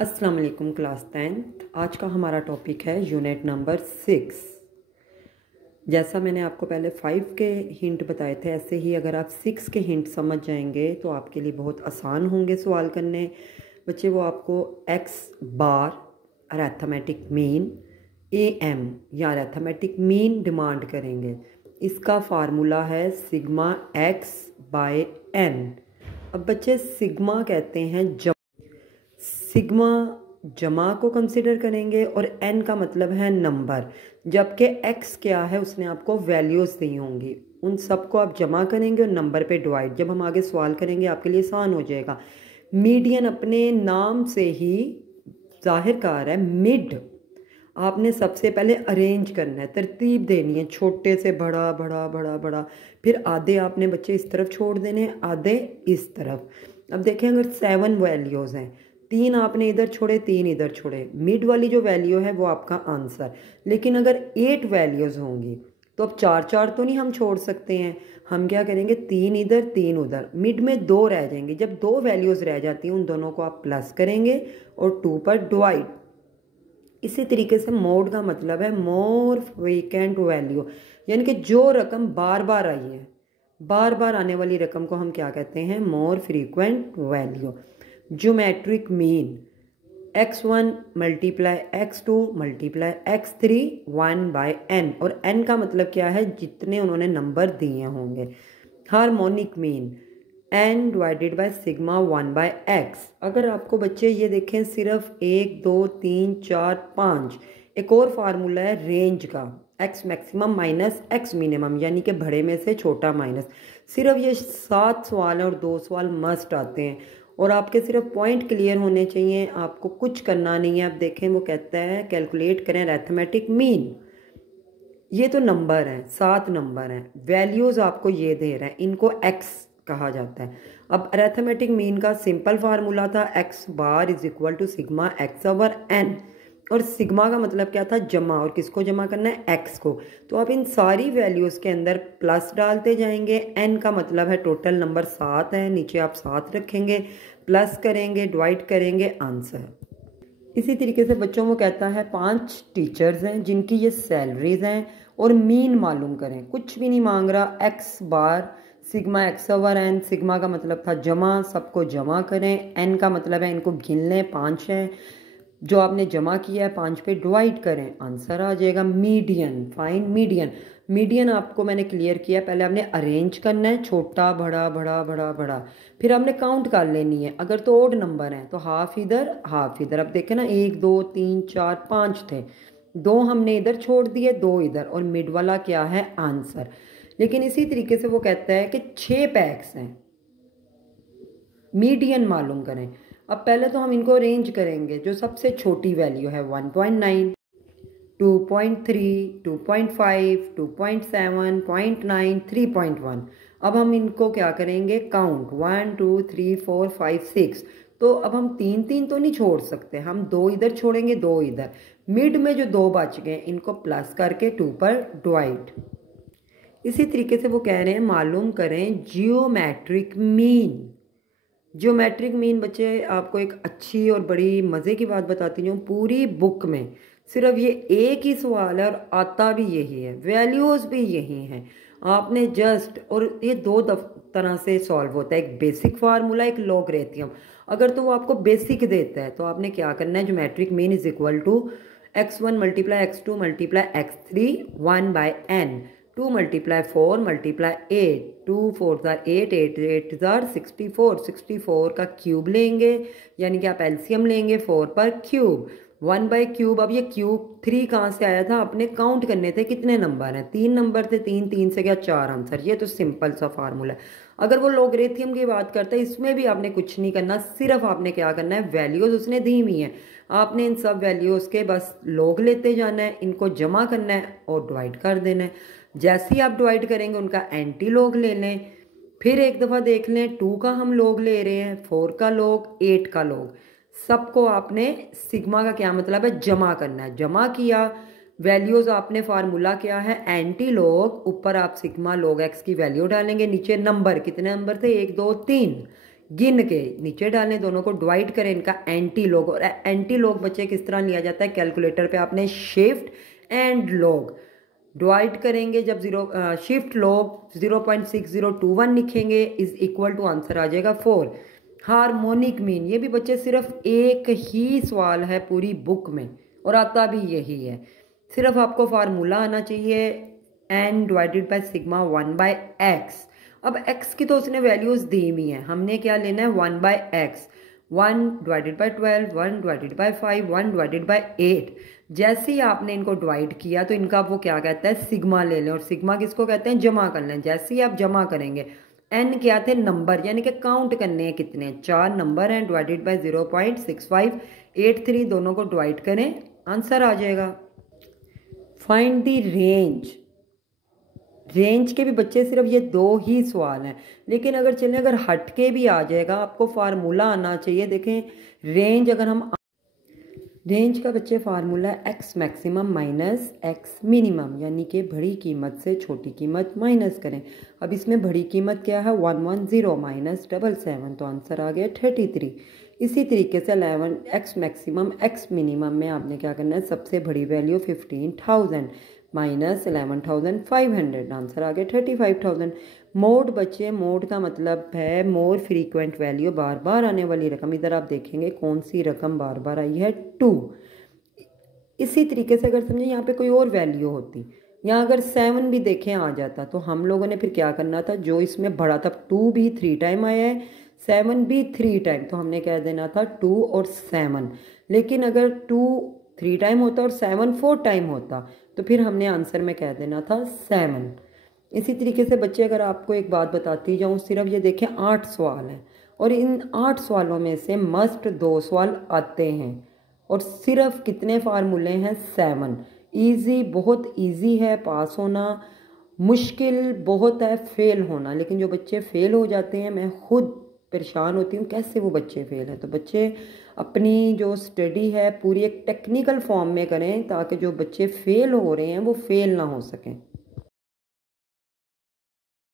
अस्सलाम वालेकुम class 10th। आज का हमारा टॉपिक है यूनिट नंबर 6। जैसा मैंने आपको पहले 5 के हिंट बताए थे, ऐसे ही अगर आप 6 के हिंट समझ जाएंगे तो आपके लिए बहुत आसान होंगे सवाल करने। बच्चे वो आपको x bar arithmetic mean AM या अरेथमेटिक मीन डिमांड करेंगे। इसका फार्मूला है सिग्मा एक्स बाय एन। अब बच्चे सिग्मा कहते हैं सिग्मा जमा को कंसिडर करेंगे और एन का मतलब है नंबर, जबकि एक्स क्या है उसने आपको वैल्यूज़ दी होंगी, उन सबको आप जमा करेंगे और नंबर पे डिवाइड। जब हम आगे सवाल करेंगे आपके लिए आसान हो जाएगा। मीडियन अपने नाम से ही जाहिर कर रहा है। मिड आपने सबसे पहले अरेंज करना है, तरतीब देनी है, छोटे से बड़ा बड़ा बड़ा बड़ा, फिर आधे आपने बच्चे इस तरफ छोड़ देने हैं, आधे इस तरफ। अब देखें, अगर 7 वैल्यूज़ हैं, 3 आपने इधर छोड़े, 3 इधर छोड़े, मिड वाली जो वैल्यू है वो आपका आंसर। लेकिन अगर 8 वैल्यूज़ होंगी तो अब 4 4 तो नहीं हम छोड़ सकते हैं। हम क्या करेंगे, 3 इधर 3 उधर, मिड में 2 रह जाएंगे। जब 2 वैल्यूज़ रह जाती हैं उन दोनों को आप प्लस करेंगे और 2 पर डिवाइड। इसी तरीके से मोड का मतलब है मोर फ्रीक्वेंट वैल्यू, यानी कि जो रकम बार बार आई है, बार बार आने वाली रकम को हम क्या कहते हैं, मोर frequent value. Geometric mean x1 multiply x2 multiply x3 1/n, और n का मतलब क्या है, जितने उन्होंने नंबर दिए होंगे। Harmonic mean n divided by sigma 1/x। अगर आपको बच्चे ये देखें सिर्फ 1 2 3 4 5, एक और फार्मूला है रेंज का, x maximum minus x minimum, यानी कि बड़े में से छोटा माइनस। सिर्फ ये 7 सवाल हैं और 2 सवाल मस्ट आते हैं और आपके सिर्फ पॉइंट क्लियर होने चाहिए, आपको कुछ करना नहीं है। आप देखें वो कहता है कैलकुलेट करें अरिथमेटिक मीन। ये तो नंबर हैं, 7 नंबर हैं, वैल्यूज़ आपको ये दे रहे हैं, इनको x कहा जाता है। अब अरिथमेटिक मीन का सिंपल फार्मूला था x bar is equal to sigma x over n, और सिग्मा का मतलब क्या था, जमा, और किसको जमा करना है, x को। तो आप इन सारी वैल्यूज़ के अंदर प्लस डालते जाएंगे। n का मतलब है टोटल नंबर 7 है, नीचे आप 7 रखेंगे, प्लस करेंगे, डिवाइड करेंगे, आंसर। इसी तरीके से बच्चों को कहता है 5 टीचर्स हैं जिनकी ये सैलरीज हैं और मीन मालूम करें। कुछ भी नहीं मांग रहा, x bar sigma x over n, sigma का मतलब था जमा, सबको जमा करें, एन का मतलब है इनको गिन लें, 5 है, जो आपने जमा किया है 5 पे डिवाइड करें, आंसर आ जाएगा। Median, find median. मीडियन आपको मैंने क्लियर किया, पहले आपने अरेंज करना है, छोटा बड़ा बड़ा बड़ा बड़ा, फिर आपने काउंट कर लेनी है। अगर तो ओड नंबर है तो हाफ इधर हाफ इधर। अब देखें ना, 1 2 3 4 5 थे, 2 हमने इधर छोड़ दिए, 2 इधर, और मिड वाला क्या है, आंसर। लेकिन इसी तरीके से वो कहता है कि 6 पैक्स हैं, मीडियन मालूम करें। अब पहले तो हम इनको अरेंज करेंगे, जो सबसे छोटी वैल्यू है 1.9, 2.3, 2.5, 2.7, 0.9, 3.1। अब हम इनको क्या करेंगे, काउंट 1 2 3 4 5 6। तो अब हम 3 3 तो नहीं छोड़ सकते, हम 2 इधर छोड़ेंगे, 2 इधर, मिड में जो 2 बच गए इनको प्लस करके 2 पर डिवाइड। इसी तरीके से वो कह रहे हैं मालूम करें जियोमेट्रिक मीन। जियोमेट्रिक मीन बच्चे आपको एक अच्छी और बड़ी मज़े की बात बताती हूँ, पूरी बुक में सिर्फ ये एक ही सवाल है और आता भी यही है, वैल्यूज़ भी यही हैं। आपने जस्ट, और ये 2 तरह से सॉल्व होता है, एक बेसिक फार्मूला, एक लॉगरिथम। अगर तो वो आपको बेसिक देता है तो आपने क्या करना है, geometric mean is equal to x1 multiply x2 multiply x3 1/n, 2 multiply 4 multiply 8, 2 4 8, 8 8 64, 64 का क्यूब लेंगे, यानी कि आप एलसीएम लेंगे 4 पर क्यूब, 1/क्यूब। अब ये क्यूब 3 कहाँ से आया था, आपने काउंट करने थे कितने नंबर हैं, 3 नंबर थे, 3 3 से क्या 4 आंसर। ये तो सिंपल सा फार्मूला है। अगर वो लॉगरिथम की बात करता है, इसमें भी आपने कुछ नहीं करना, सिर्फ आपने क्या करना है, वैल्यूज उसने दी हुई हैं, आपने इन सब वैल्यूज के बस लॉग लेते जाना है, इनको जमा करना है और डिवाइड कर देना है। जैसे ही आप डिवाइड करेंगे उनका एंटी लॉग ले लें, फिर एक दफ़ा देख लें 2 का हम लॉग ले रहे हैं, 4 का लॉग, 8 का लॉग, सबको आपने सिग्मा का क्या मतलब है, जमा करना है। जमा किया, वैल्यूज आपने फार्मूला क्या है, एंटी लॉग, ऊपर आप सिग्मा लॉग एक्स की वैल्यू डालेंगे, नीचे नंबर, कितने नंबर थे, 1 2 3, गिन के नीचे डालें, दोनों को डिवाइड करें, इनका एंटी लॉग। और एंटी लॉग बच्चे किस तरह लिया जाता है, कैलकुलेटर पे आपने शिफ्ट एंड लॉग डिवाइड करेंगे, जब शिफ्ट लॉग 0.6021 लिखेंगे इज इक्वल टू आंसर आ जाएगा 4। हार्मोनिक मीन, ये भी बच्चे सिर्फ एक ही सवाल है पूरी बुक में और आता भी यही है। सिर्फ आपको फार्मूला आना चाहिए, n divided by sigma 1/x। अब x की तो उसने वैल्यूज दी हुई हैं, हमने क्या लेना है 1/x। 1 divided by 12, 1 divided by 5, 1 divided by 8। जैसे ही आपने इनको डिवाइड किया तो इनका वो क्या कहता है, सिग्मा ले लें। और सिग्मा किसको कहते हैं, जमा कर लें। जैसे ही आप जमा करेंगे, n क्या थे, नंबर, यानी कि काउंट करने हैं कितने, 4 नंबर हैं, डिवाइडेड बाय 0.6583, दोनों को डिवाइड करें, आंसर आ जाएगा। Find the range. रेंज के भी बच्चे सिर्फ ये 2 ही सवाल हैं, लेकिन अगर हट के भी आ जाएगा, आपको फार्मूला आना चाहिए। देखें रेंज, अगर हम रेंज का बच्चे formula x maximum minus x minimum, यानी कि बड़ी कीमत से छोटी कीमत माइनस करें। अब इसमें बड़ी कीमत क्या है, 110 माइनस 77, तो आंसर आ गया 33। इसी तरीके से 11 x मैक्सिमम x मिनिमम में आपने क्या करना है, सबसे बड़ी वैल्यू 15,000 माइनस 11,500, आंसर आ गया 35,000। मोड बच्चे, मोड का मतलब है मोर फ्रीक्वेंट वैल्यू, बार बार आने वाली रकम। इधर आप देखेंगे कौन सी रकम बार बार आई है, 2। इसी तरीके से अगर समझे यहाँ पे कोई और वैल्यू होती, यहाँ अगर 7 भी देखें आ जाता, तो हम लोगों ने फिर क्या करना था, जो इसमें बड़ा था, 2 भी 3 टाइम आया है, 7 भी 3 टाइम, तो हमने कह देना था 2 और 7। लेकिन अगर 2 3 टाइम होता और 7 4 टाइम होता, तो फिर हमने आंसर में कह देना था 7। इसी तरीके से बच्चे, अगर आपको एक बात बताती जाऊँ, सिर्फ ये देखें 8 सवाल हैं और इन 8 सवालों में से मस्ट 2 सवाल आते हैं और सिर्फ कितने फार्मूले हैं, 7। इजी, बहुत इजी है पास होना, मुश्किल बहुत है फेल होना। लेकिन जो बच्चे फेल हो जाते हैं, मैं खुद परेशान होती हूँ कैसे वो बच्चे फेल हैं। तो बच्चे अपनी जो स्टडी है पूरी एक टेक्निकल फॉर्म में करें, ताकि जो बच्चे फेल हो रहे हैं वो फेल ना हो सकें।